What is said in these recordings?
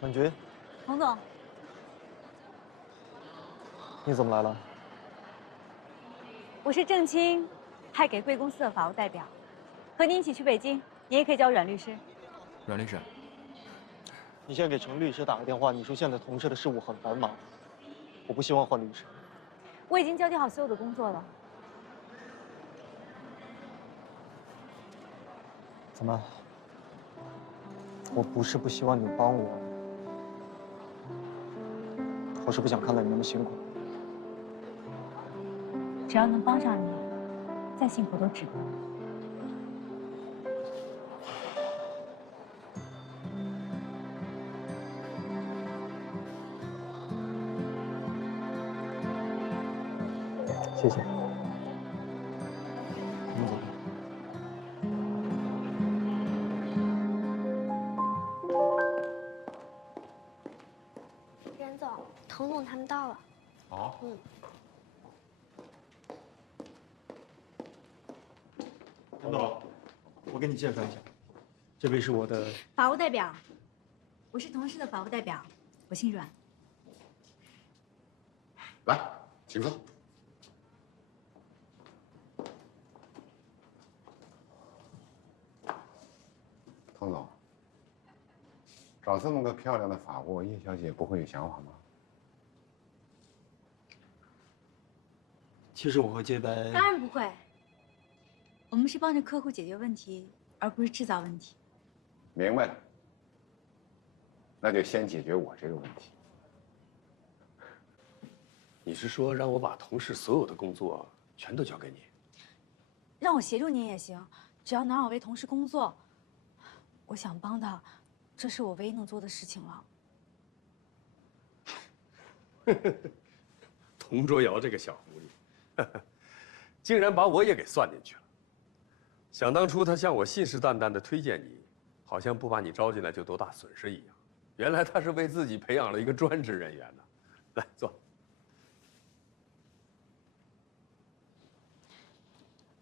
婉君，童总，你怎么来了？我是郑清派给贵公司的法务代表，和你一起去北京。你也可以叫阮律师。阮律师，你先给程律师打个电话，你说现在同事的事务很繁忙，我不希望换律师。我已经交接好所有的工作了。怎么？我不是不希望你帮我，我是不想看到你那么辛苦。只要能帮上你，再辛苦都值得。谢谢。我们走。任总，童总他们到了。哦，任总，我给你介绍一下，这位是我的法务代表，我是同事的法务代表，我姓阮。来，请坐。童总，找这么个漂亮的法务，叶小姐不会有想法吗？其实我和洁白，当然不会，我们是帮着客户解决问题，而不是制造问题。明白了，那就先解决我这个问题。你是说让我把同事所有的工作全都交给你？让我协助您也行，只要能让我为同事工作，我想帮他，这是我唯一能做的事情了。童卓瑶这个小狐狸，竟然把我也给算进去了。想当初他向我信誓旦旦地推荐你，好像不把你招进来就多大损失一样。原来他是为自己培养了一个专职人员呢。来，坐。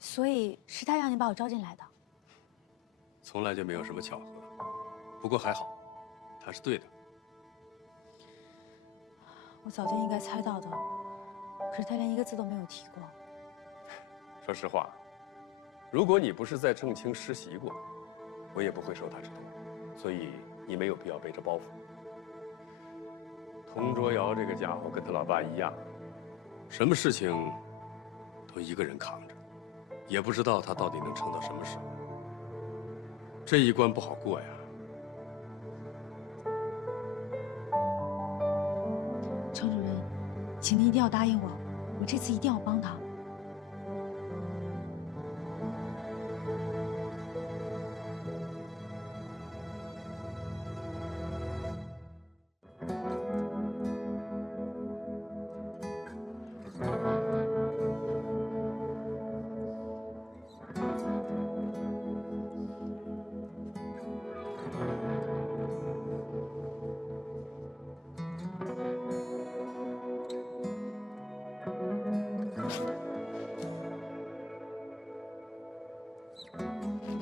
所以是他让你把我招进来的。从来就没有什么巧合，不过还好，他是对的。我早就应该猜到的，可是他连一个字都没有提过。说实话，如果你不是在正清实习过，我也不会收他之徒，所以你没有必要背着包袱。童卓瑶这个家伙跟他老爸一样，什么事情都一个人扛着，也不知道他到底能撑到什么时候。这一关不好过呀。程主任，请您一定要答应我，我这次一定要帮他。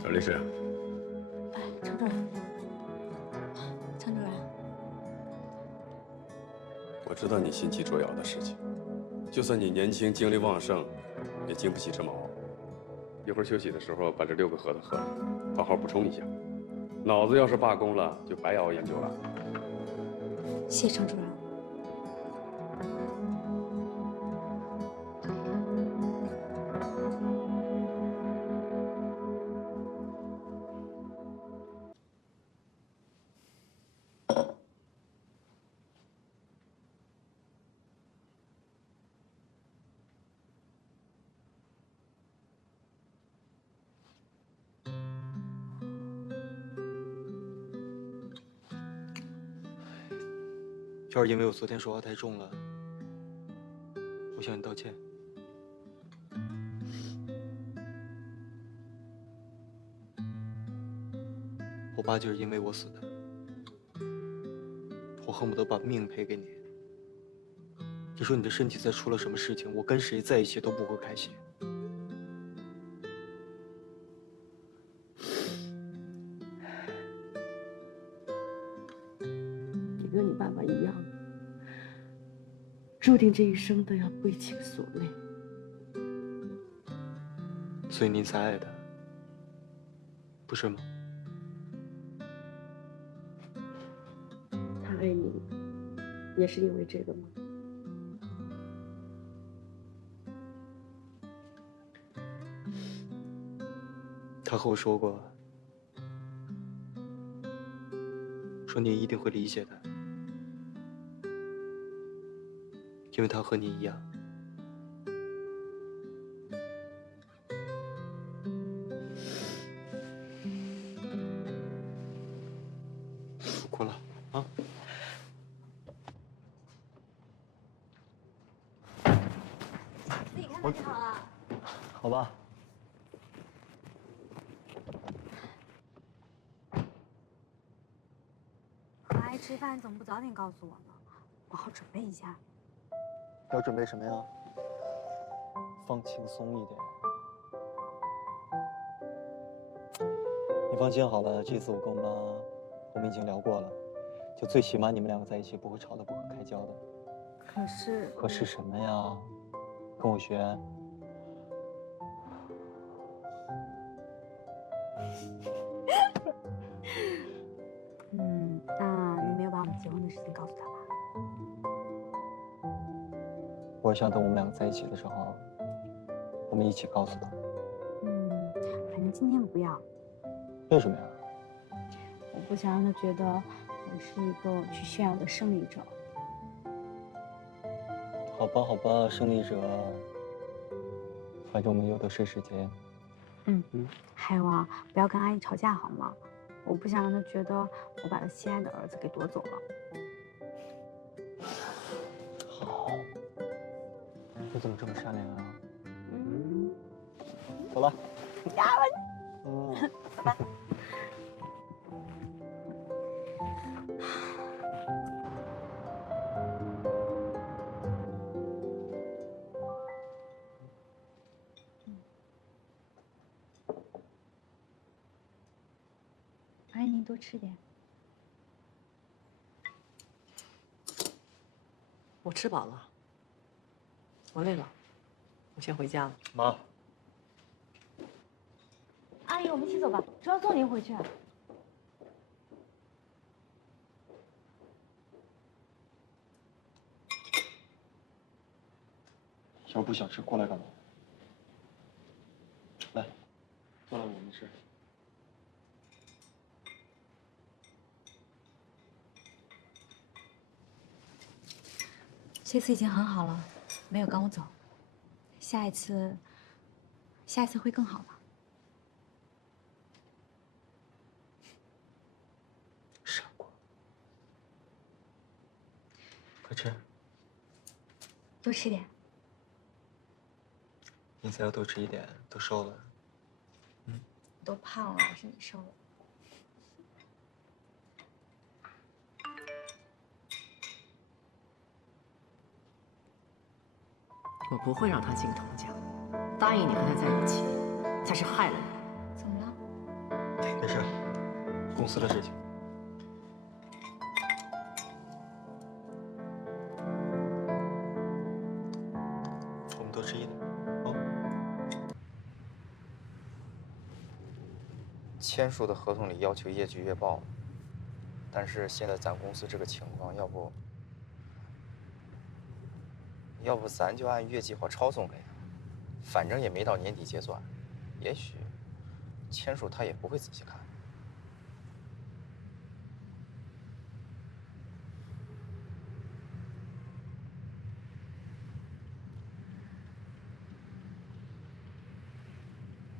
阮律师，哎，程主任，程主任，我知道你心急卓瑶的事情，就算你年轻精力旺盛，也经不起这么熬。一会儿休息的时候把这6个核桃喝了，好好补充一下。脑子要是罢工了，就白熬研究了。谢程主任。就是因为我昨天说话太重了，我向你道歉。我爸就是因为我死的，我恨不得把命赔给你。你说你的身体再出了什么事情，我跟谁在一起都不会开心。跟你爸爸一样，注定这一生都要为情所累。所以您才爱他，不是吗？他爱你，也是因为这个吗？他和我说过，说您一定会理解的，因为他和你一样。不哭了啊！自己看看就好了。好吧。和阿姨吃饭怎么不早点告诉我呢？我好准备一下。要准备什么呀？放轻松一点。你放心好了，这次我跟我们已经聊过了，就最起码你们两个在一起不会吵得不可开交的。可是什么呀？跟我学。那你没有把我们结婚的事情告诉他吧？我想等我们两个在一起的时候，我们一起告诉他。反正今天不要。为什么呀？我不想让他觉得我是一个去炫耀的胜利者。好吧，好吧，胜利者。反正我们有的是时间。还有啊，不要跟阿姨吵架好吗？我不想让他觉得我把他心爱的儿子给夺走了。好，你怎么这么善良啊？走了。呀，拜拜。阿姨，您多吃点。我吃饱了，我累了，我先回家了。妈，阿姨，我们一起走吧，主要送您回去。要不想吃，过来干嘛？来，坐来我们吃。这次已经很好了，没有赶我走。下一次会更好的。傻瓜，快吃。多吃点。你再要多吃一点，都瘦了。都胖了，是你瘦了。我不会让他进童家，答应你和他在一起，才是害了你。怎么了？没事，公司的事情。我们多吃一点，啊。签署的合同里要求业绩月报，但是现在咱公司这个情况，要不咱就按月计划抄送给他，反正也没到年底结算，也许签署他也不会仔细看。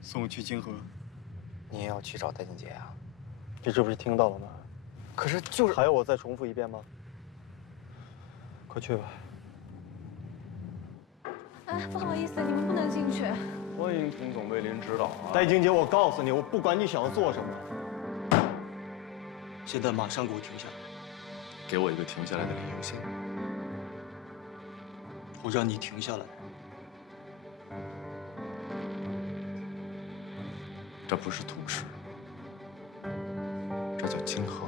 送我去金河。你也要去找戴静姐啊？你这不是听到了吗？可是就是还要我再重复一遍吗？快去吧。哎，不好意思，你们不能进去。欢迎龚总为您指导啊！戴静姐，我告诉你，我不管你想要做什么，现在马上给我停下！给我一个停下来的理由先。我让你停下来。这不是同事，这叫金河。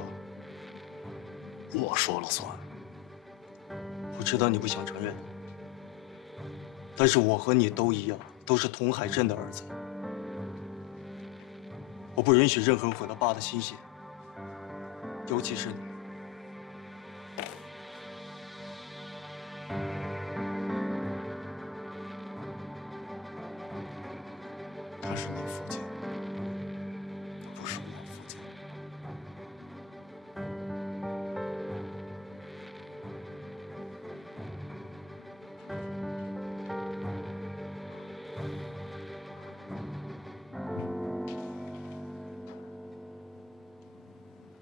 我说了算。我知道你不想承认，但是我和你都一样，都是童海镇的儿子。我不允许任何人毁了爸的心血，尤其是你。他是你父亲，不是我父亲。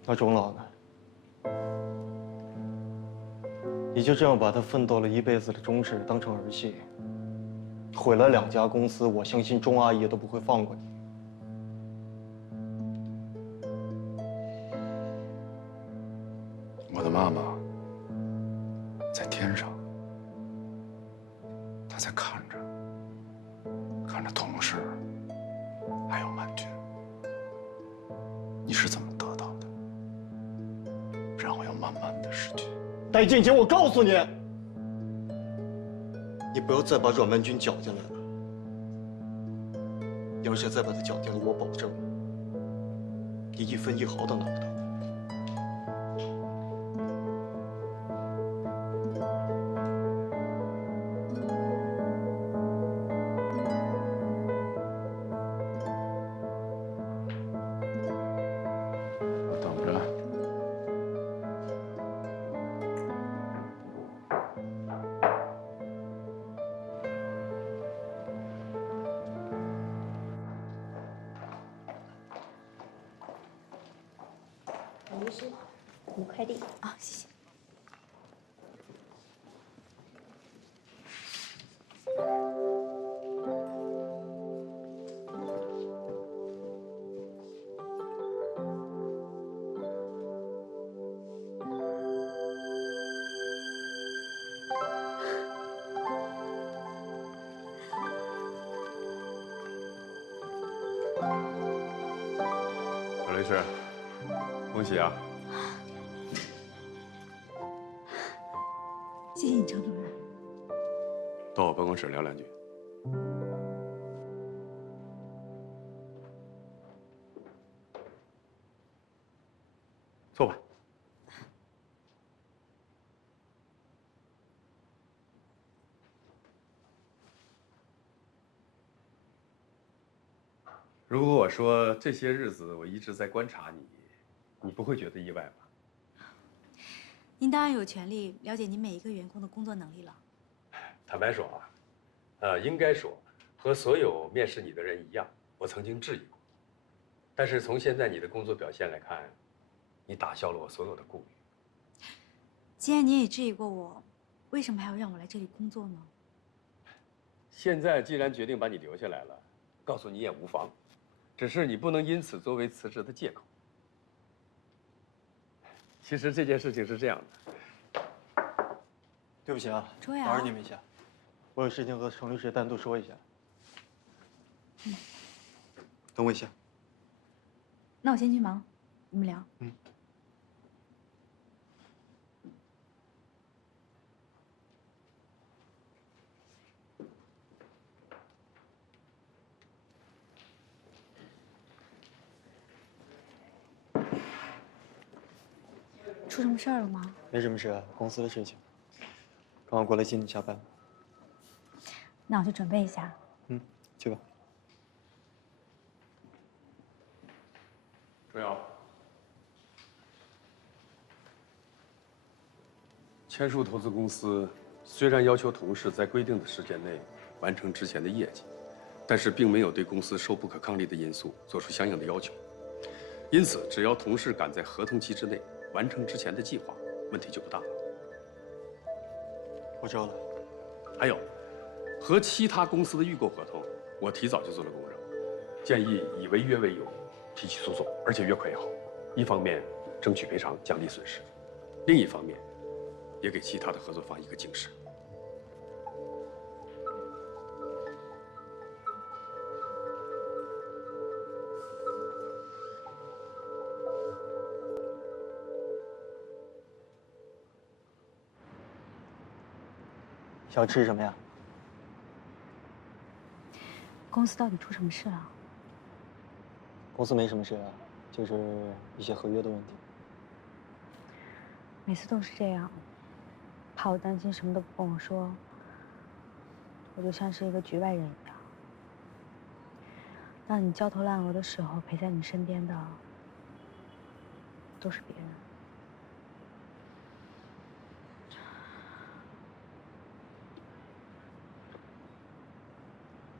那钟老呢？你就这样把他奋斗了一辈子的钟志当成儿戏，毁了2家公司，我相信钟阿姨都不会放过你。我的妈妈在天上，她在看着童氏，还有满军。你是怎么得到的？然后要慢慢的失去。戴静静，我告诉你，你不要再把阮万军搅进来了。你要是再把他搅进来，我保证，你1分1毫都拿不到。我等着。李律师，你快递。啊，谢谢。阮律师，恭喜啊！谢谢你，程主任。到我办公室聊2句。坐吧。如果我说这些日子我一直在观察你，你不会觉得意外吧？您当然有权利了解您每一个员工的工作能力了。坦白说啊，应该说和所有面试你的人一样，我曾经质疑过。但是从现在你的工作表现来看，你打消了我所有的顾虑。既然您也质疑过我，为什么还要让我来这里工作呢？现在既然决定把你留下来了，告诉你也无妨，只是你不能因此作为辞职的借口。其实这件事情是这样的。对不起啊，周瑶打扰你们一下，我有事情和程律师单独说一下。等我一下。那我先去忙，你们聊。出什么事儿了吗？没什么事，公司的事情。刚好过来接你下班。那我去准备一下。去吧。钟瑶，千树投资公司虽然要求同事在规定的时间内完成之前的业绩，但是并没有对公司受不可抗力的因素做出相应的要求。因此，只要同事赶在合同期之内完成之前的计划，问题就不大了。我知道了。还有，和其他公司的预购合同，我提早就做了公证，建议以违约为由提起诉讼，而且越快越好。一方面争取赔偿，降低损失；另一方面，也给其他的合作方一个警示。想要吃什么呀？公司到底出什么事了？公司没什么事啊，就是一些合约的问题。每次都是这样，怕我担心什么都不跟我说，我就像是一个局外人一样。让你焦头烂额的时候，陪在你身边的都是别人。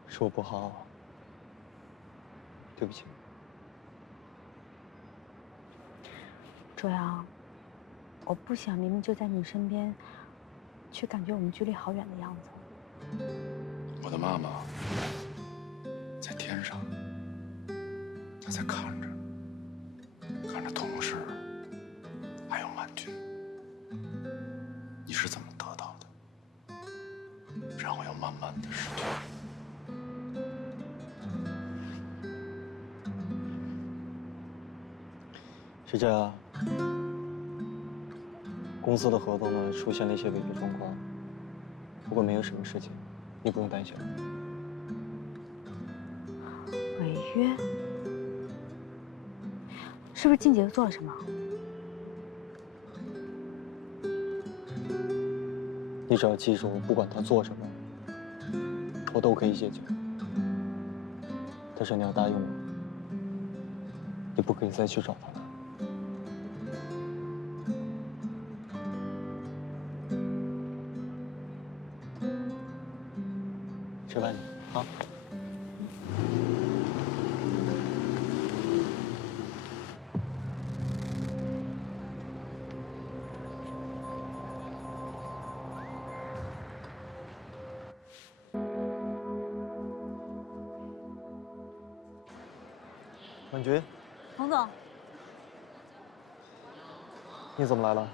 是我不好，对不起。主要，我不想明明就在你身边，却感觉我们距离好远的样子。我的妈妈在天上，她在看着同事，还有满军。你是怎么得到的？然后要慢慢的失去。是这样，公司的合同呢出现了一些违约状况，不过没有什么事情，你不用担心。违约？是不是静姐做了什么？你只要记住，不管他做什么，我都可以解决。但是你要答应我，你不可以再去找他了。吃饭去啊！婉君，洪总，你怎么来了？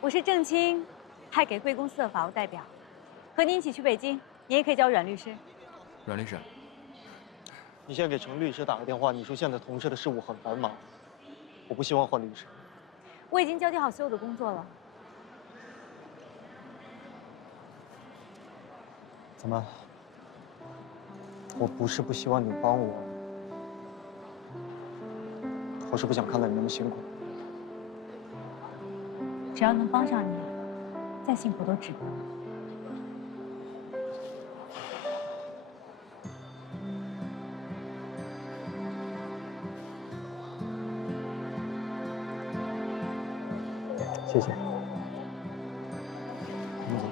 我是郑清派给贵公司的法务代表，和你一起去北京，你也可以叫阮律师。阮律师，你先给程律师打个电话，你说现在同事的事务很繁忙，我不希望换律师。我已经交接好所有的工作了。怎么？我不是不希望你帮我，我是不想看到你那么辛苦。只要能帮上你，再辛苦都值得。谢谢。我们走。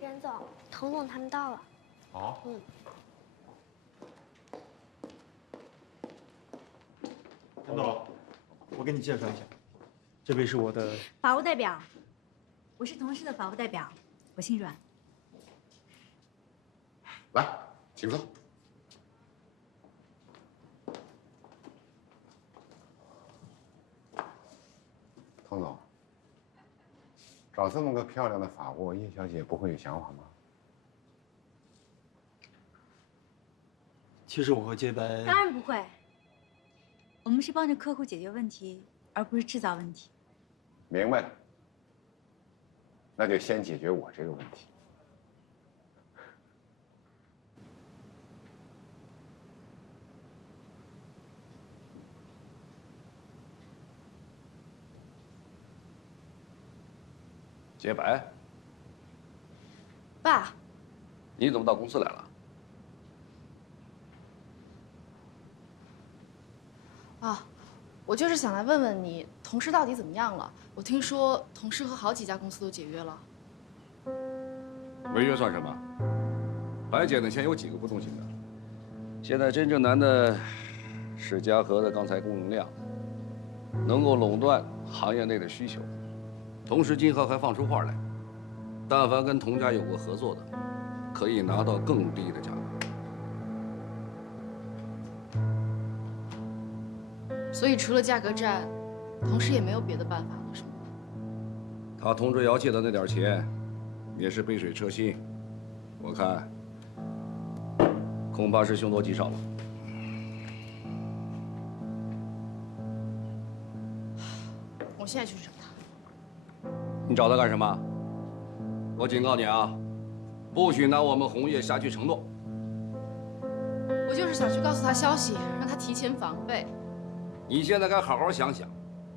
袁总，童总他们到了。哦。袁总，我给你介绍一下，这位是我的法务代表，我是同事的法务代表，我姓阮。来，请坐。童总，找这么个漂亮的法务，叶小姐不会有想法吗？其实我和洁白，当然不会，我们是帮着客户解决问题，而不是制造问题。明白了，那就先解决我这个问题。洁白，爸，你怎么到公司来了？啊，我就是想来问问你，同事到底怎么样了？我听说同事和好几家公司都解约了。违约算什么？白捡的钱有几个不动心的？现在真正难的是嘉禾的钢材供应量，能够垄断行业内的需求。同时，金河还放出话来，但凡跟童家有过合作的，可以拿到更低的价格。所以除了价格战，同事也没有别的办法了，是吗？他同志瑶借的那点钱，也是杯水车薪，我看恐怕是凶多吉少了。现在就去找他。你找他干什么？我警告你啊，不许拿我们红叶下去承诺。我就是想去告诉他消息，让他提前防备。你现在该好好想想，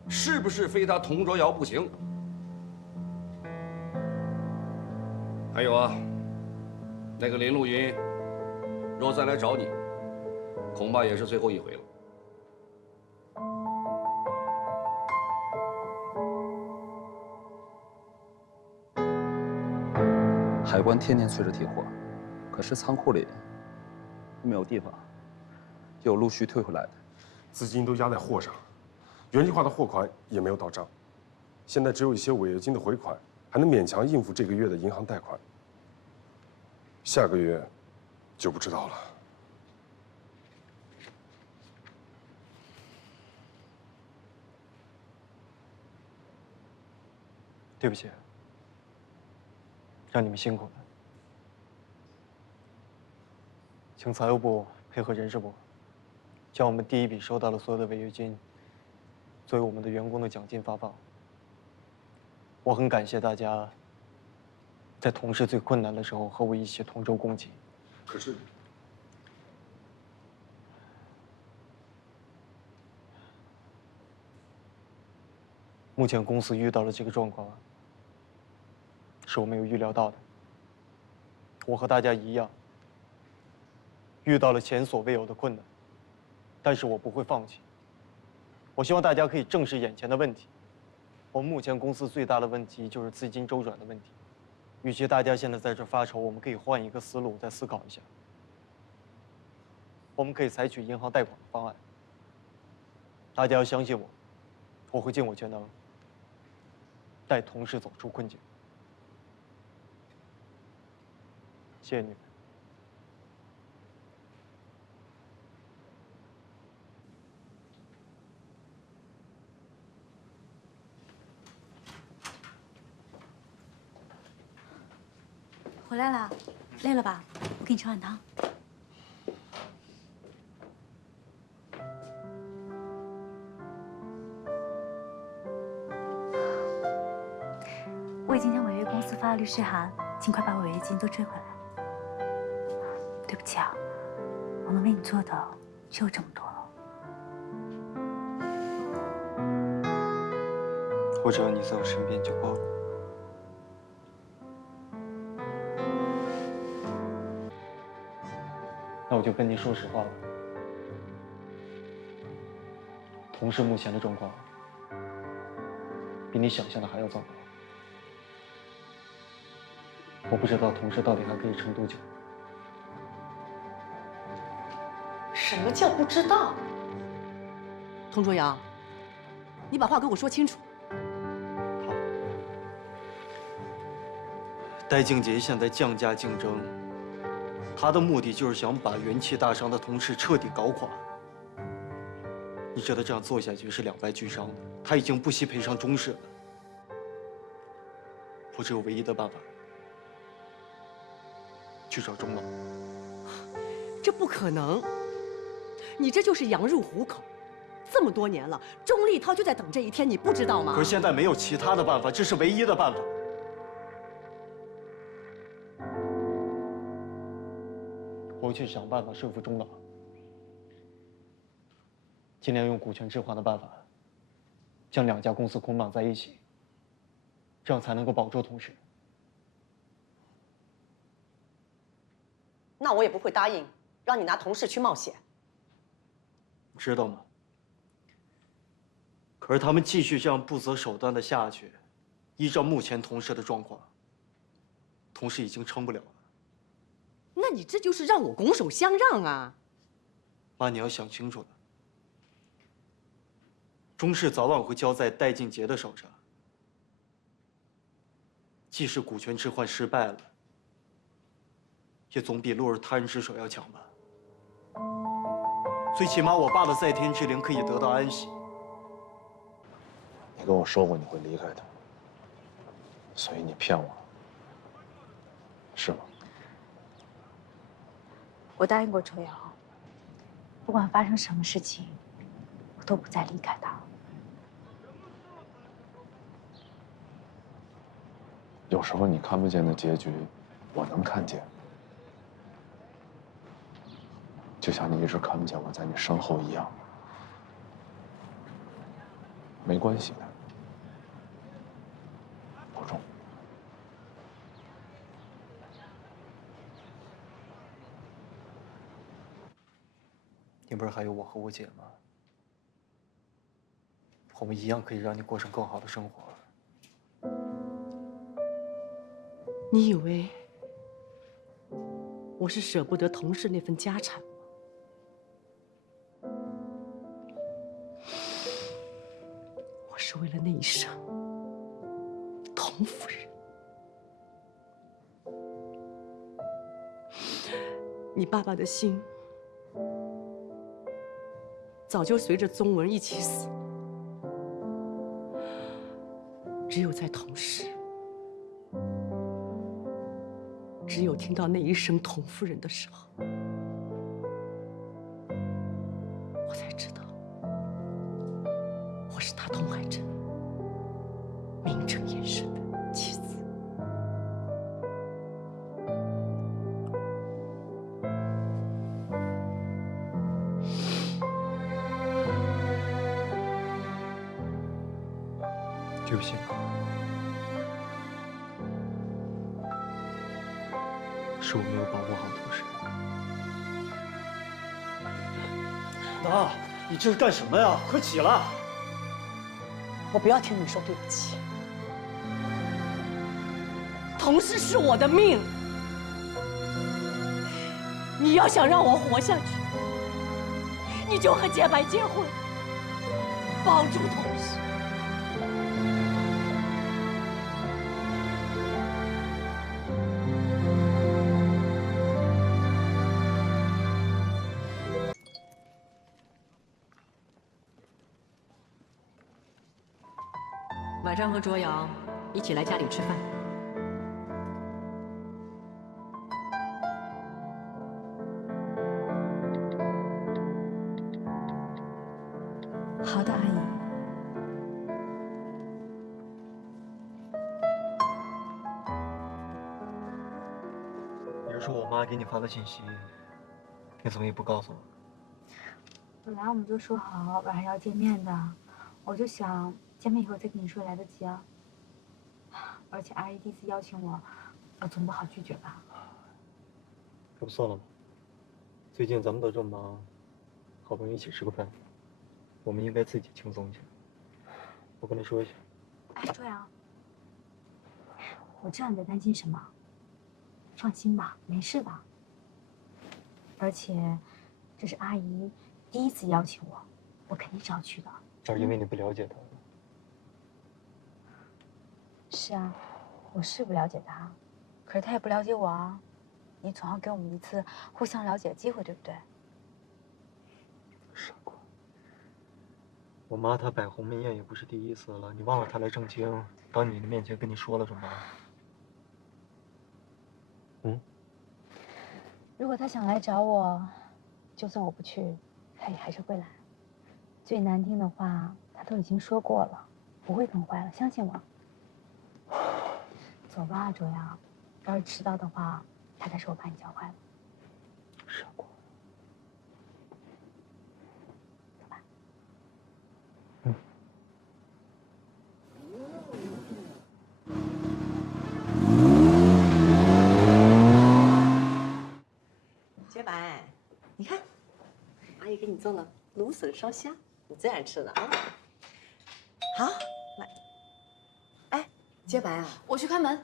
是不是非他童卓瑶不行？还有啊，那个林露云，若再来找你，恐怕也是最后一回了。海关天天催着提货，可是仓库里没有地方，又陆续退回来的。资金都压在货上，原计划的货款也没有到账，现在只有一些违约金的回款，还能勉强应付这个月的银行贷款。下个月就不知道了。对不起，让你们辛苦了。请财务部配合人事部，将我们第一笔收到的所有的违约金，作为我们的员工的奖金发放。我很感谢大家，在同事最困难的时候和我一起同舟共济。可是，目前公司遇到了这个状况，是我没有预料到的。我和大家一样，遇到了前所未有的困难，但是我不会放弃。我希望大家可以正视眼前的问题。我们目前公司最大的问题就是资金周转的问题。与其大家现在在这发愁，我们可以换一个思路再思考一下。我们可以采取银行贷款的方案。大家要相信我，我会尽我全能，带同事走出困境。谢谢你们。回来了，累了吧？我给你盛碗汤。我已经向违约公司发了律师函，尽快把违约金都追回来。对不起啊，我能为你做的只有这么多了。我只要你在我身边就够了。那我就跟您说实话了，同事目前的状况比你想象的还要糟糕。我不知道同事到底还可以撑多久。什么叫不知道？童卓瑶，你把话给我说清楚。好，戴静杰现在降价竞争，他的目的就是想把元气大伤的同事彻底搞垮。你知道这样做下去是两败俱伤的，他已经不惜赔偿中视了。我只有唯一的办法，去找钟老。这不可能，你这就是羊入虎口。这么多年了，钟立涛就在等这一天，你不知道吗？可是现在没有其他的办法，这是唯一的办法。我会去想办法说服钟老，尽量用股权置换的办法，将两家公司捆绑在一起，这样才能够保住同事。那我也不会答应让你拿同事去冒险。知道吗？可是他们继续这样不择手段的下去，依照目前同事的状况，同事已经撑不了了。那你这就是让我拱手相让啊！妈，你要想清楚了，钟氏早晚会交在戴静杰的手上。即使股权置换失败了，也总比落入他人之手要强吧。最起码我爸的在天之灵可以得到安息。你跟我说过你会离开他，所以你骗我，是吗？我答应过周瑶，不管发生什么事情，我都不再离开他。有时候你看不见的结局，我能看见。就像你一直看不见我在你身后一样。没关系的，保重。你不是还有我和我姐吗？我们一样可以让你过上更好的生活。你以为我是舍不得同事那份家产吗？我是为了那一声童夫人。你爸爸的心早就随着宗文一起死，只有在同事。只有听到那一声“童夫人”的时候，我才知道，我是他童海珍名正言顺的妻子。对不起。是我没有保护好同事。妈，你这是干什么呀？快起来！我不要听你说对不起。同事是我的命，你要想让我活下去，你就和洁白结婚，保住同事。晚上和卓瑶一起来家里吃饭。好的，阿姨。你是说我妈给你发的信息，你怎么也不告诉我？本来我们就说好晚上要见面的，我就想见面以后再跟你说来得及啊。而且阿姨第一次邀请我，我总不好拒绝吧？要不算了吧。最近咱们都这么忙，好不容易一起吃个饭，我们应该自己轻松一下。我跟你说一下。哎，卓阳，我知道你在担心什么，放心吧，没事的。而且，这是阿姨第一次邀请我，我肯定是要去的。那是因为你不了解她。是啊，我是不了解他，可是他也不了解我啊。你总要给我们一次互相了解的机会，对不对？傻瓜，我妈她摆鸿门宴也不是第一次了，你忘了她来正经，当你的面前跟你说了什么？嗯？如果他想来找我，就算我不去，他也还是会来。最难听的话，他都已经说过了，不会更坏了，相信我。走吧，卓阳，要是迟到的话，太太说我把你教坏了。傻瓜。走吧。嗯。洁白，你看，阿姨给你做了芦笋烧虾，你最爱吃的啊。好，来。哎，洁白啊，我去开门。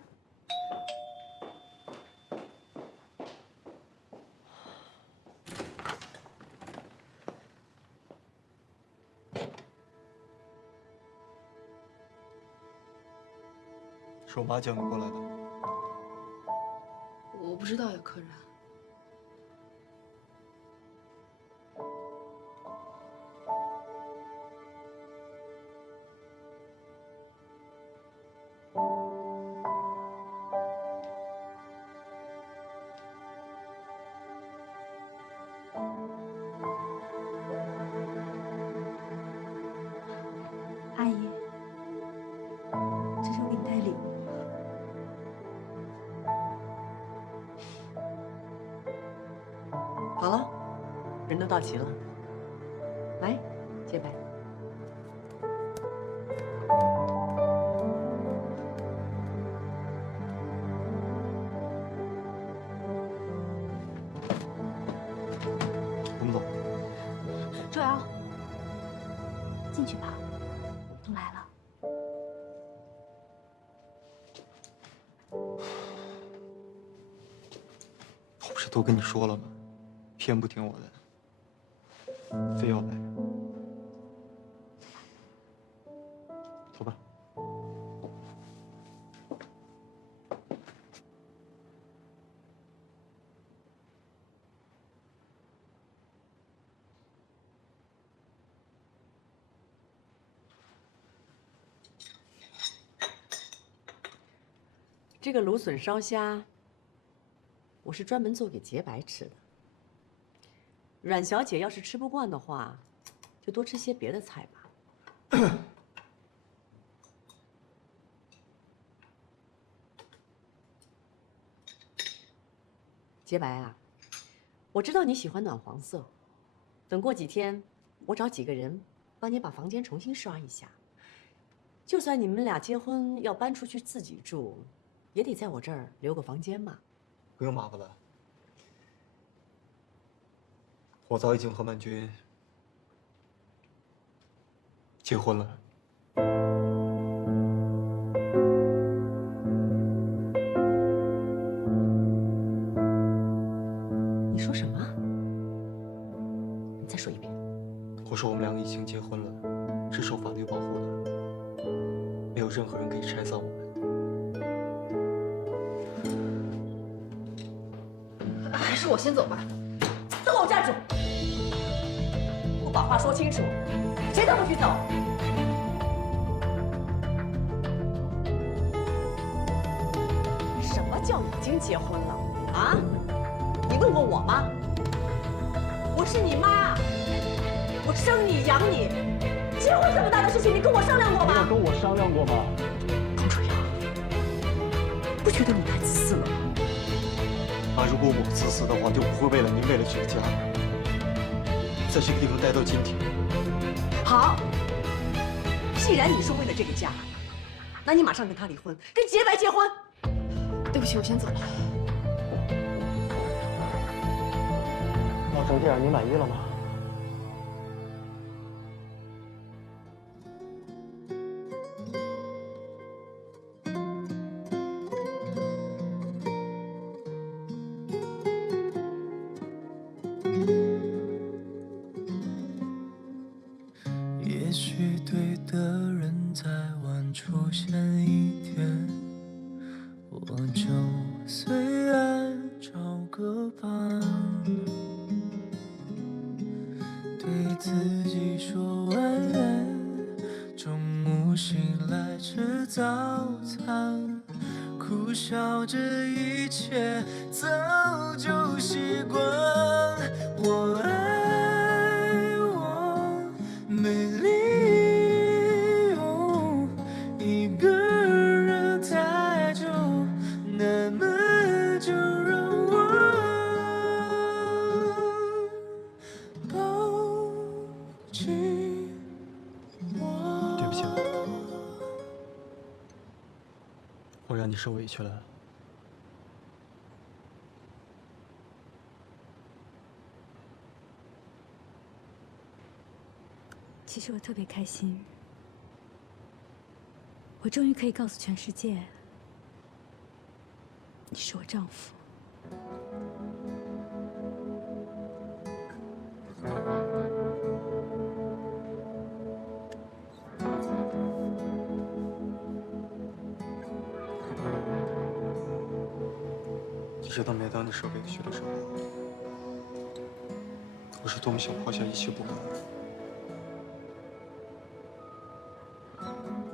是我妈叫你过来的。我不知道有客人。阿姨，这是我给你带礼物。好了，人都到齐了，来，洁白。我们走。周瑶，进去吧，都来了。我不是都跟你说了吗？偏不听我的，非要来。走吧。这个芦笋烧虾，我是专门做给洁白吃的。阮小姐要是吃不惯的话，就多吃些别的菜吧。洁白啊，我知道你喜欢暖黄色，等过几天，我找几个人帮你把房间重新刷一下。就算你们俩结婚要搬出去自己住，也得在我这儿留个房间嘛。不用麻烦了，我早已经和曼君结婚了。你说什么？你再说一遍。我说我们两个已经结婚了，是受法律保护的，没有任何人可以拆散我们。还是我先走吧。都给我站住！不把话说清楚，谁都不许走！什么叫已经结婚了？啊？你问过我吗？我是你妈，我生你养你，结婚这么大的事情，你跟我商量过吗？你有跟我商量过吗？童春阳，不觉得你太自私了吗？妈，如果我自私的话，就不会为了您，为了这个家，在这个地方待到今天。好，既然你说为了这个家，那你马上跟他离婚，跟洁白结婚。对不起，我先走了。闹成这样，你满意了吗？也许对的人在晚出现一天，我就随爱找个伴，对自己说晚安，中午醒来吃早餐，苦笑这一切早就习惯。我爱我美丽，一个人太久，那么就让我抱紧我。对不起，我让你受委屈了。其实我特别开心，我终于可以告诉全世界，你是我丈夫。你知道，每当你受委屈的时候，我是多么想抛下一切不管。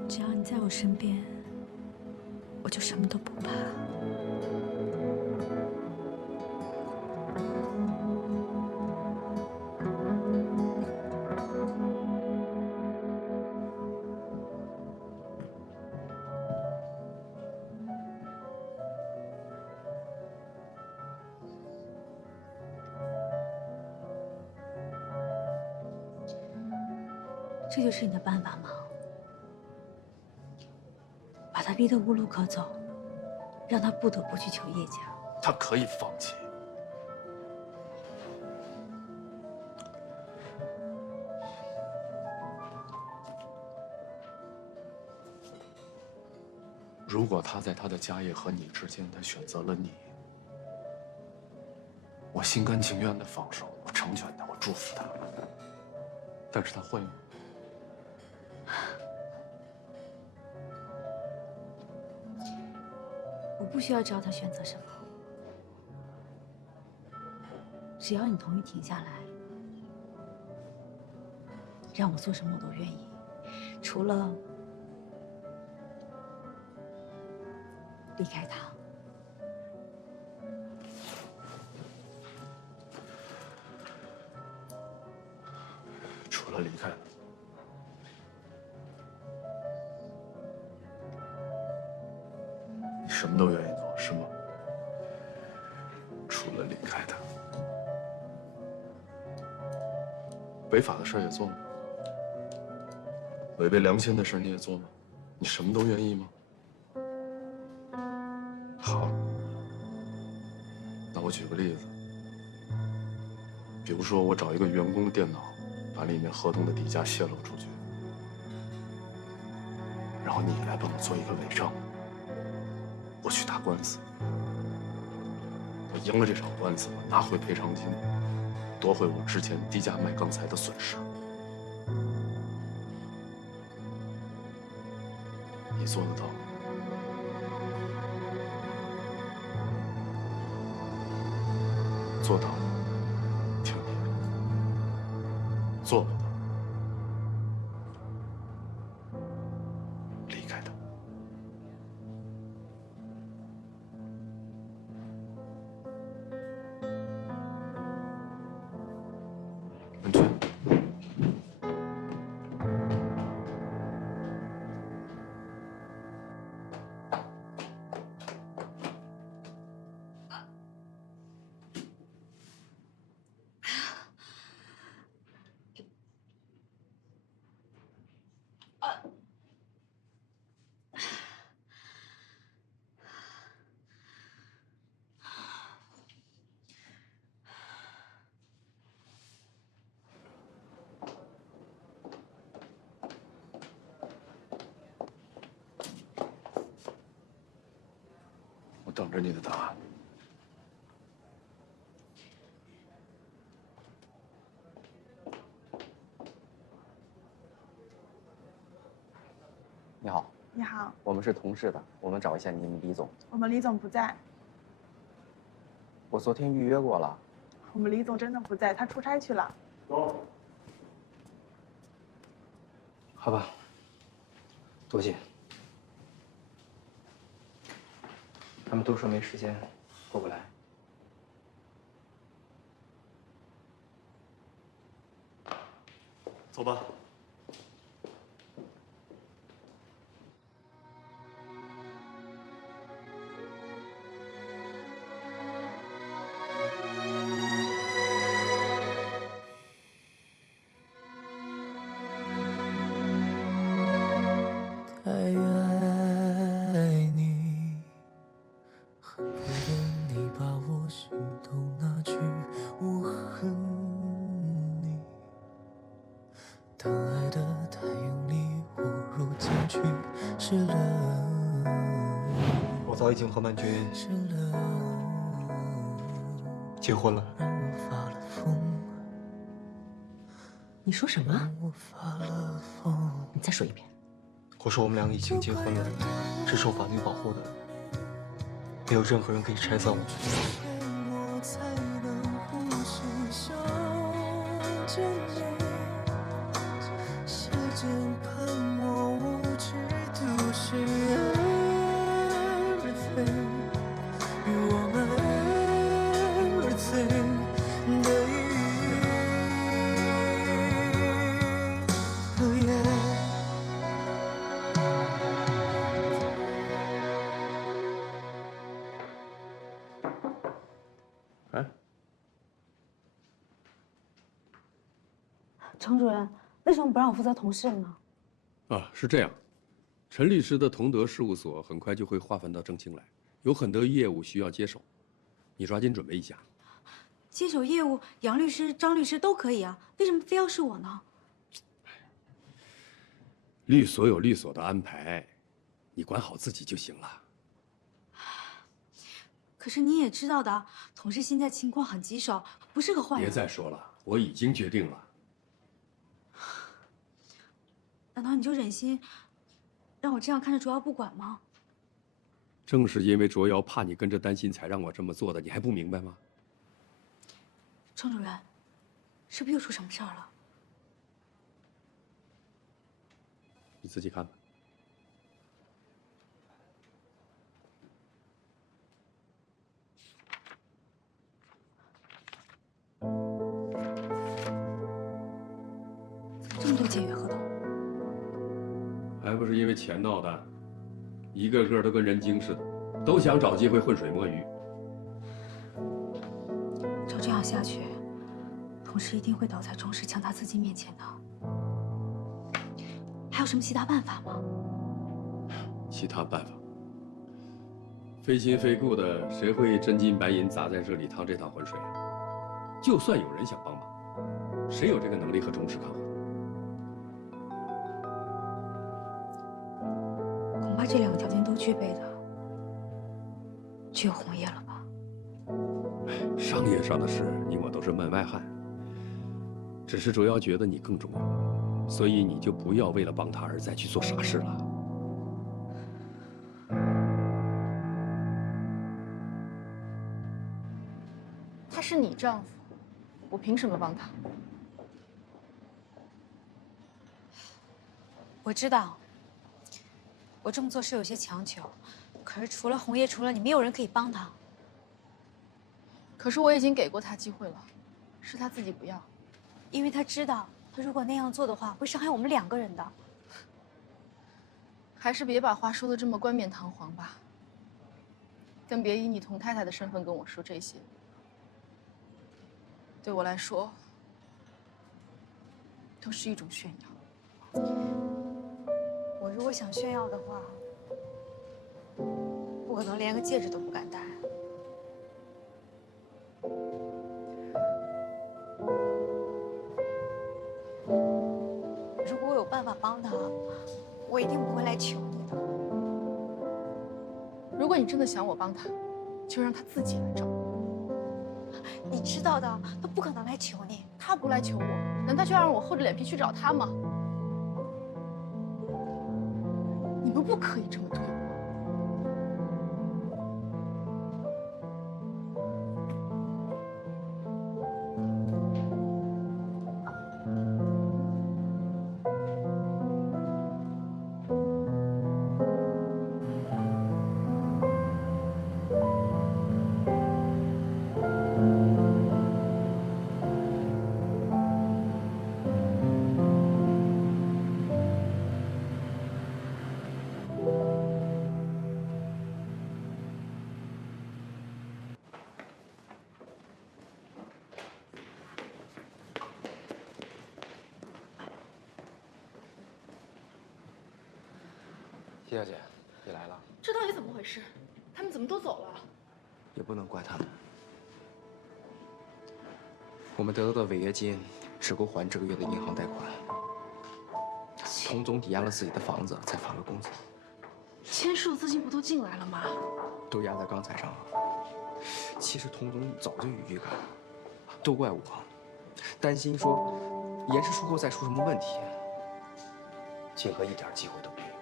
只要你在我身边，我就什么都不怕。这就是你的办法吗？把他逼得无路可走，让他不得不去求叶家。他可以放弃。如果他在他的家业和你之间，他选择了你，我心甘情愿的放手，我成全他，我祝福他。但是他会吗？我不需要知道他选择什么，只要你同意停下来，让我做什么我都愿意，除了离开他。除了离开，你什么都愿意做，是吗？除了离开他，违法的事也做吗？违背良心的事你也做吗？你什么都愿意吗？好，那我举个例子，比如说我找一个员工的电脑，把里面合同的底价泄露出去，然后你来帮我做一个伪证，我去打官司，我赢了这场官司，我拿回赔偿金，夺回我之前低价卖钢材的损失。你做得到吗？做到了，听你的；做不到，离开他。文娟。我等着你的答案。你好，你好，我们是同事的，我们找一下你们李总。我们李总不在，我昨天预约过了。我们李总真的不在，他出差去了。走。好吧，多谢。他们都说没时间，过不来。走吧。太爱你，恨不得你把我心都拿去。我恨你，当爱得太用力，我如进去失了。我早已经和曼君结婚了。让我发了疯。你说什么？我发了疯。你再说一遍。我说我们俩已经结婚了，是受法律保护的，没有任何人可以拆散我们。我才能呼吸想见你，时间判我无知都是 everything， you are my everything 的意义。程主任，为什么不让我负责同事呢？啊，是这样，陈律师的同德事务所很快就会划分到正清来，有很多业务需要接手，你抓紧准备一下。接手业务，杨律师、张律师都可以啊，为什么非要是我呢？律所有律所的安排，你管好自己就行了。可是你也知道的，同事现在情况很棘手，不是个坏人。别再说了，我已经决定了。难道你就忍心让我这样看着卓瑶不管吗？正是因为卓瑶怕你跟着担心，才让我这么做的，你还不明白吗？程主任，是不是又出什么事儿了？你自己看吧。这么多解约合同，还不是因为钱闹的，一个个都跟人精似的，都想找机会浑水摸鱼。照这样下去，同事一定会倒在钟世强他自己面前的。还有什么其他办法吗？其他办法？非亲非故的，谁会真金白银砸在这里趟这趟浑水啊？就算有人想帮忙，谁有这个能力和钟氏抗衡？恐怕这两个条件都具备的，只有红叶了吧？商业上的事，你我都是门外汉。只是卓瑶觉得你更重要，所以你就不要为了帮他而再去做傻事了。他是你丈夫，我凭什么帮他？我知道，我这么做是有些强求，可是除了红叶，除了你，没有人可以帮他。可是我已经给过他机会了，是他自己不要。因为他知道，他如果那样做的话，会伤害我们两个人的。还是别把话说得这么冠冕堂皇吧，更别以你童太太的身份跟我说这些。对我来说，都是一种炫耀。我如果想炫耀的话，不可能连个戒指都不敢戴。如果我有办法帮他，我一定不会来求你的。如果你真的想我帮他，就让他自己来找我。你知道的，他不可能来求你。他不来求我，难道就要让我厚着脸皮去找他吗？你们不可以这么对我。谢小姐，你来了。这到底怎么回事？他们怎么都走了？也不能怪他们。我们得到的违约金只够还这个月的银行贷款。童总抵押了自己的房子，才发了工资。签署的资金不都进来了吗？都压在钢材上了。其实童总早就有预感，都怪我，担心说延迟出货再出什么问题。锦和一点机会都没有。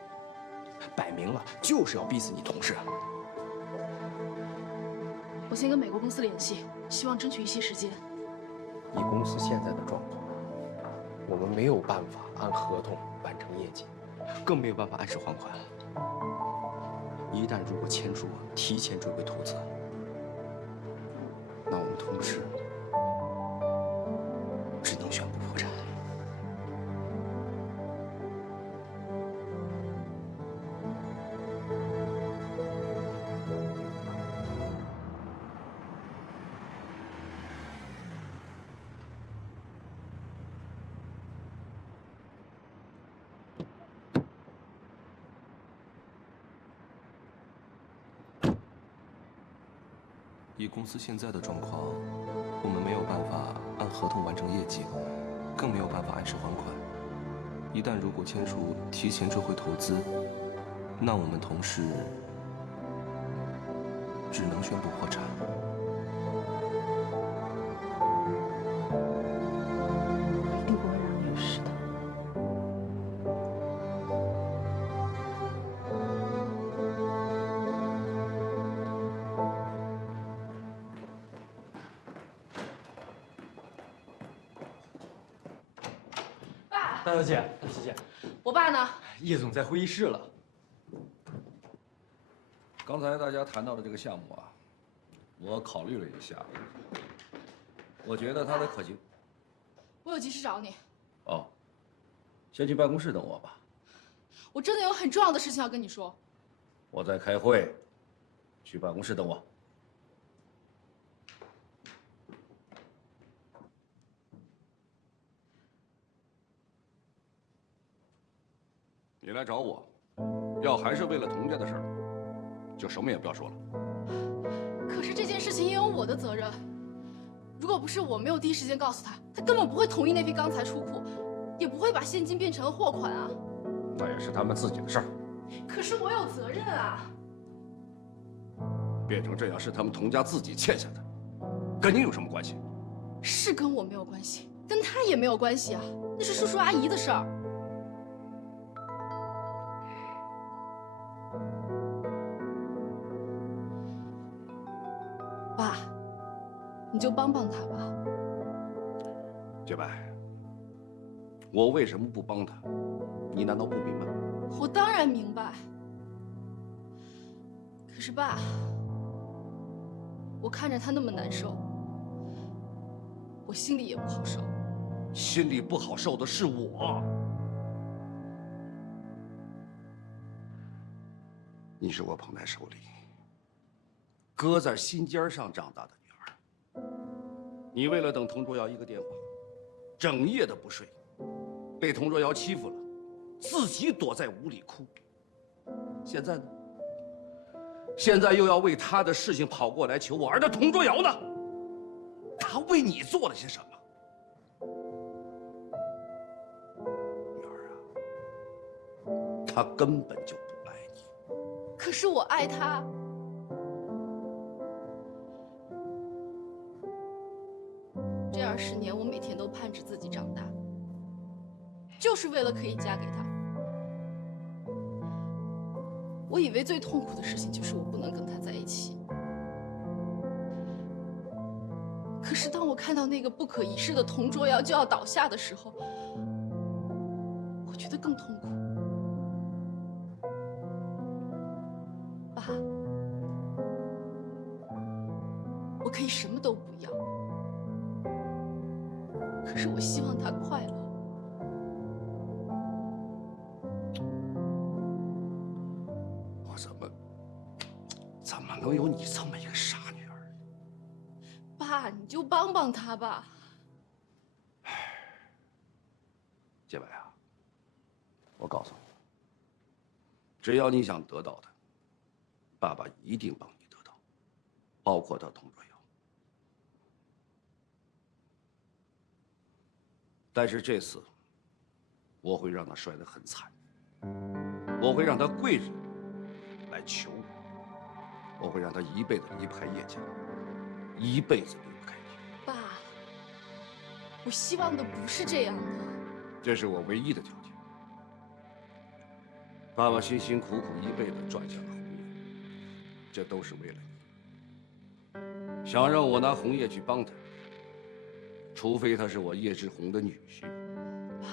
摆明了就是要逼死你同事。我先跟美国公司联系，希望争取一些时间。以公司现在的状况，我们没有办法按合同完成业绩，更没有办法按时还款。一旦如果签署提前追回投资，那我们同事只能宣布破产。以公司现在的状况，我们没有办法按合同完成业绩，更没有办法按时还款。一旦如果签署提前追回投资，那我们同事只能宣布破产。一定不会让你有事的。爸，大小姐，大小姐，我爸呢？叶总在会议室了。刚才大家谈到的这个项目啊，我考虑了一下，我觉得它的可行。我有急事找你。哦，先去办公室等我吧。我真的有很重要的事情要跟你说。我在开会，去办公室等我。你来找我，要还是为了童家的事儿，就什么也不要说了。可是这件事情也有我的责任。如果不是我没有第一时间告诉他，他根本不会同意那批钢材出库，也不会把现金变成了货款啊。那也是他们自己的事儿。可是我有责任啊。变成这样是他们童家自己欠下的，跟你有什么关系？是跟我没有关系，跟他也没有关系啊，那是叔叔阿姨的事儿。爸，你就帮帮他吧。洁白，我为什么不帮他？你难道不明白吗？我当然明白。可是爸，我看着他那么难受，我心里也不好受。心里不好受的是我。你是我捧在手里，搁在心尖上长大的女儿。你为了等童卓瑶一个电话，整夜的不睡，被童卓瑶欺负了，自己躲在屋里哭。现在呢？现在又要为他的事情跑过来求我，而那童卓瑶呢？他为你做了些什么？女儿啊，他根本就不爱你。可是我爱他。这20年，我每天都盼着自己长大，就是为了可以嫁给他。我以为最痛苦的事情就是我不能跟他在一起。可是当我看到那个不可一世的童卓瑶就要倒下的时候，我觉得更痛苦。爸，我可以什么都不要，可是我希望他快乐。我怎么能有你这么一个傻女儿？爸，你就帮帮他吧。洁白啊，我告诉你，只要你想得到的，爸爸一定帮你得到，包括他童卓瑶。但是这次，我会让他摔得很惨，我会让他跪着来求我，我会让他一辈子离不开叶家，一辈子离不开你。爸，我希望的不是这样的。这是我唯一的条件。爸爸辛辛苦苦一辈子赚下了红叶，这都是为了你。想让我拿红叶去帮他，除非他是我叶志宏的女婿。爸，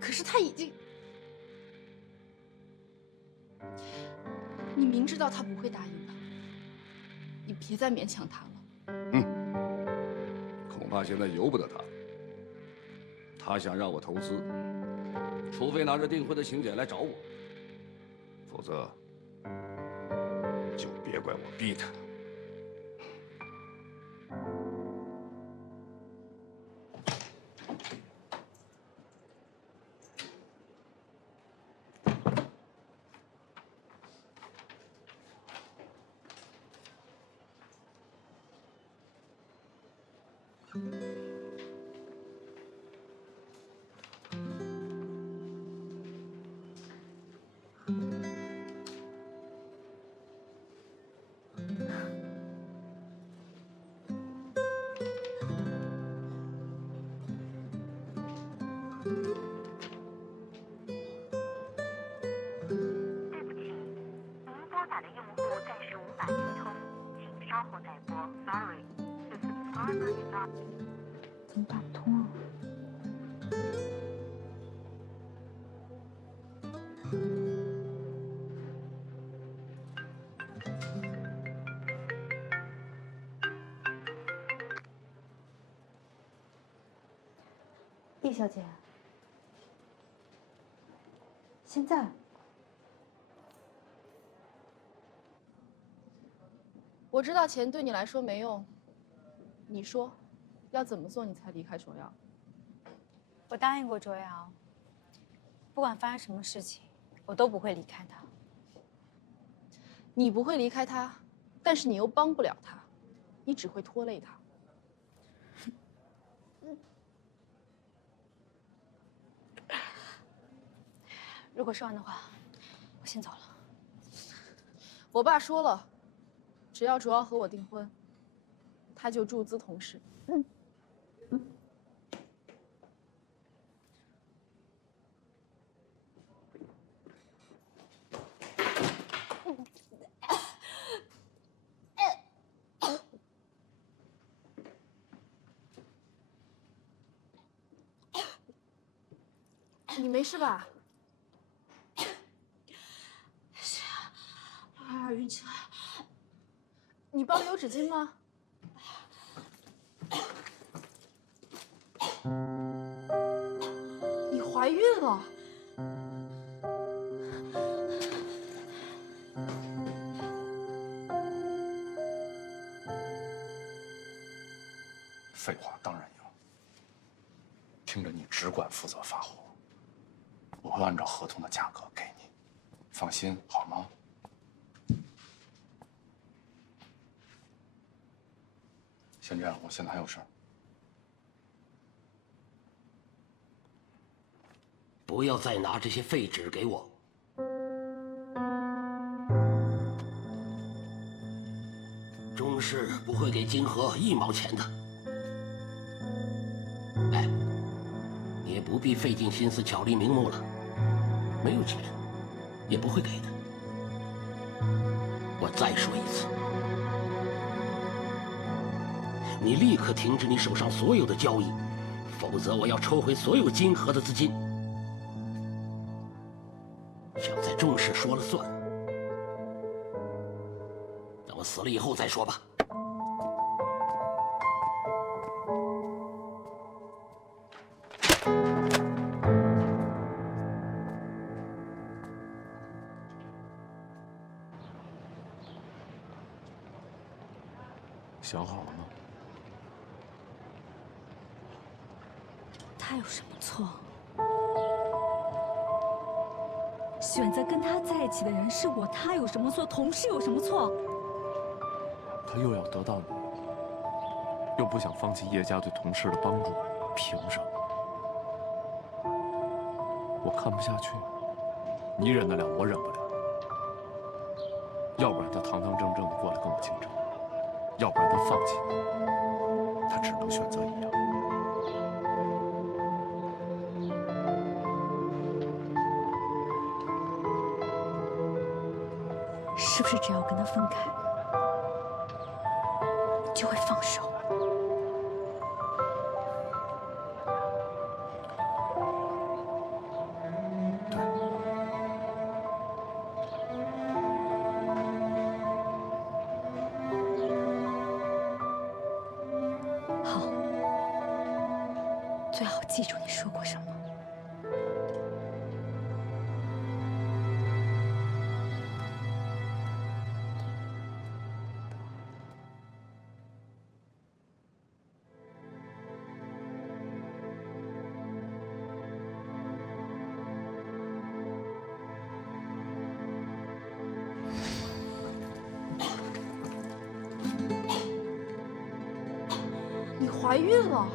可是他已经……你明知道他不会答应的，你别再勉强他了。恐怕现在由不得他了。他想让我投资，除非拿着订婚的请柬来找我，否则就别怪我逼他。怎么打不通啊？叶小姐，现在我知道钱对你来说没用，你说，要怎么做你才离开卓瑶？我答应过卓瑶，不管发生什么事情，我都不会离开他。你不会离开他，但是你又帮不了他，你只会拖累他。如果说完的话，我先走了。我爸说了，只要卓瑶和我订婚，他就注资同氏。你没事吧？是啊，有点晕起来。你包里有纸巾吗？你怀孕了？废话当然有。听着你只管负责发货，我会按照合同的价格给你，放心好吗？先这样，我现在还有事儿。不要再拿这些废纸给我。钟氏不会给金河1毛钱的。哎，你也不必费尽心思巧立名目了，没有钱，也不会给的。我再说一次，你立刻停止你手上所有的交易，否则我要抽回所有金河的资金。想在钟氏说了算，等我死了以后再说吧。想好了吗？他有什么错？选择跟他在一起的人是我，他有什么错？同事有什么错？他又要得到你，又不想放弃叶家对同事的帮助，凭什么？我看不下去，你忍得了，我忍不了。要不然他堂堂正正的过来跟我竞争，要不然他放弃你，他只能选择一样。是不是只要跟他分开，你就会放手？好，最好记住你说过什么。你怀怀孕了。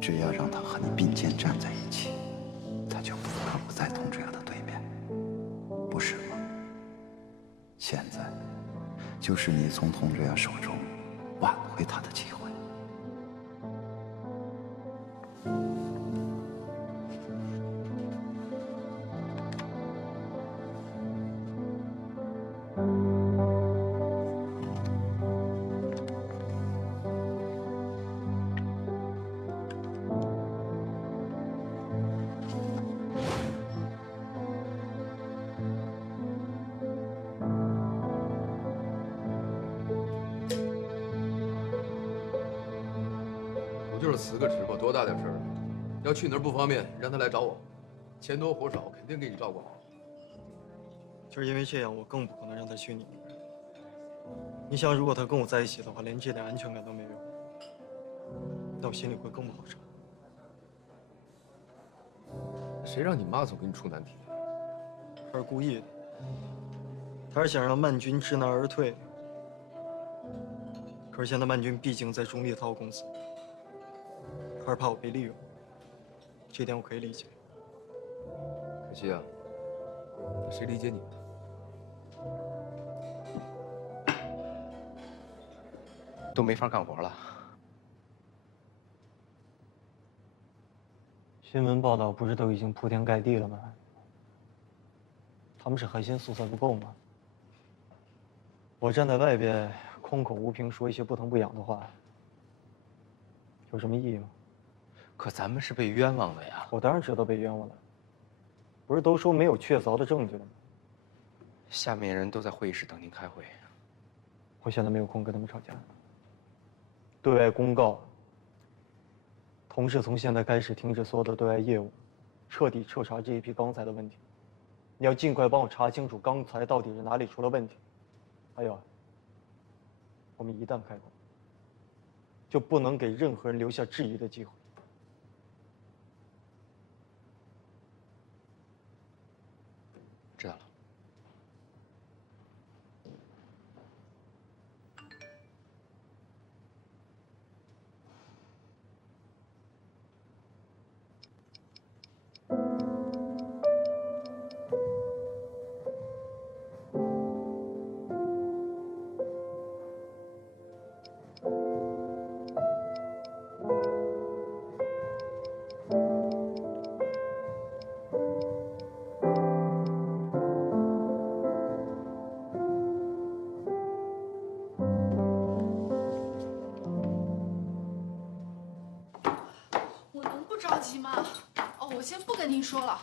只要让他和你并肩站在一起，他就不可能在佟志阳的对面，不是吗？现在，就是你从佟志阳手中挽回他的机会。就是辞个职吧，多大点事儿？要去哪儿不方便，让他来找我，钱多活少，肯定给你照顾好。就是因为这样，我更不可能让他去你那儿。你想，如果他跟我在一起的话，连这点安全感都没有，那我心里会更不好受。谁让你妈总给你出难题？他是故意的，他是想让曼君知难而退。可是现在曼君毕竟在中立涛公司。他是怕我被利用，这点我可以理解。可惜啊，谁理解你呢？都没法干活了。新闻报道不是都已经铺天盖地了吗？他们是海鲜素材不够吗？我站在外边空口无凭说一些不疼不痒的话，有什么意义吗？可咱们是被冤枉的呀！我当然知道被冤枉了，不是都说没有确凿的证据了吗？下面人都在会议室等您开会。我现在没有空跟他们吵架。对外公告，同事从现在开始停止所有的对外业务，彻底彻查这一批钢材的问题。你要尽快帮我查清楚钢材到底是哪里出了问题。还有，我们一旦开口，就不能给任何人留下质疑的机会。知道了。着急吗？哦，我先不跟您说了。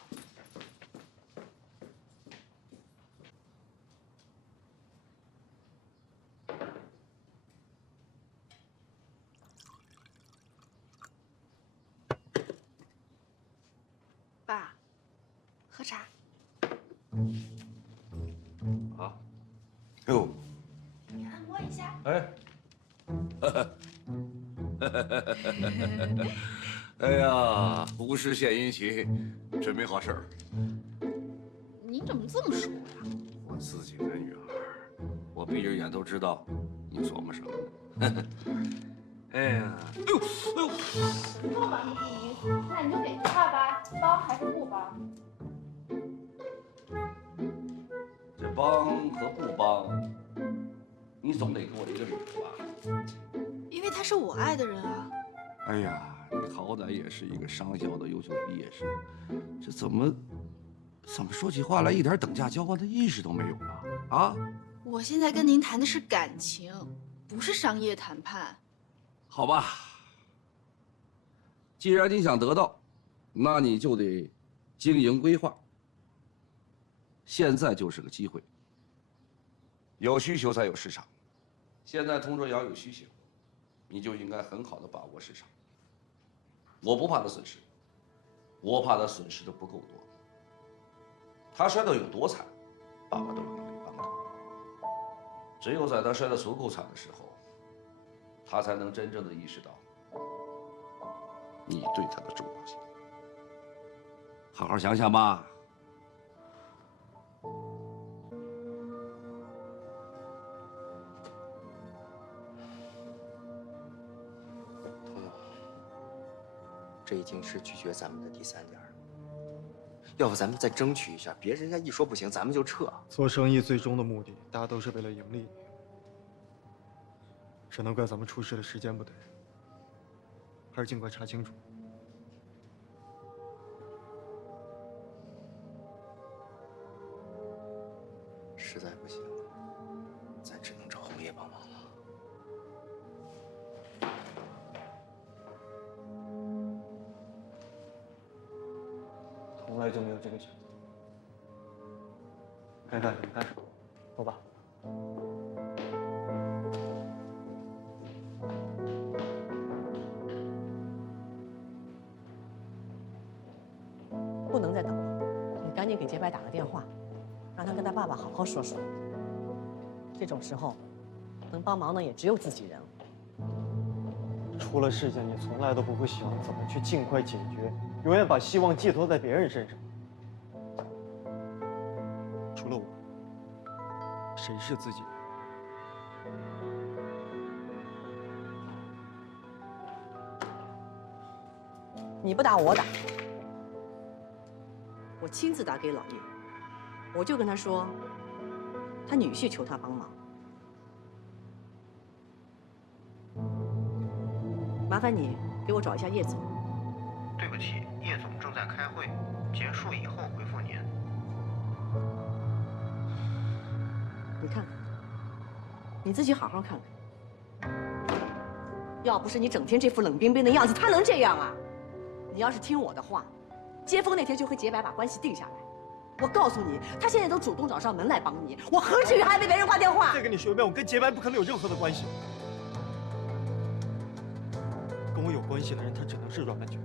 爸，喝茶。啊？哟。你按摩一下。哎。哎呀，无事献殷勤，真没好事儿。您怎么这么说呀？我自己的女儿，我闭着眼都知道你琢磨什么。哎呀，哎呦，哎呦！不帮你，那你就给爸吧，帮还是不帮？这帮和不帮，你总得给我一个理由吧？因为他是我爱的人啊。哎呀。你好歹也是一个商校的优秀毕业生，这怎么说起话来一点等价交换的意识都没有啊？啊！我现在跟您谈的是感情，不是商业谈判。好吧，既然你想得到，那你就得经营规划。现在就是个机会，有需求才有市场。现在佟卓瑶有需求，你就应该很好的把握市场。我不怕他损失，我怕他损失的不够多。他摔得有多惨，爸爸都能给帮他。只有在他摔得足够惨的时候，他才能真正的意识到你对他的重要性。好好想想吧。童总，这已经是拒绝咱们的第3点了。要不咱们再争取一下，别人家一说不行，咱们就撤。做生意最终的目的，大家都是为了盈利。只能怪咱们出事的时间不对，还是尽快查清楚。实在不行，咱只能找红叶帮忙了。从来就没有这个选择。该干什么干什么，走吧。不能再等了，你赶紧给洁白打个电话，让他跟他爸爸好好说说。这种时候，能帮忙的也只有自己人了。出了事情，你从来都不会想怎么去尽快解决，永远把希望寄托在别人身上。除了我，谁是自己人？你不打我打，我亲自打给老叶，我就跟他说，他女婿求他帮忙。麻烦你给我找一下叶总。对不起，叶总正在开会，结束以后回复您。你看看，你自己好好看看。要不是你整天这副冷冰冰的样子，他能这样啊？你要是听我的话，接风那天就和洁白把关系定下来。我告诉你，他现在都主动找上门来帮你，我何至于还被别人挂电话？再跟你说一遍，我跟洁白不可能有任何的关系。跟我有关系的人，他只能是阮曼君。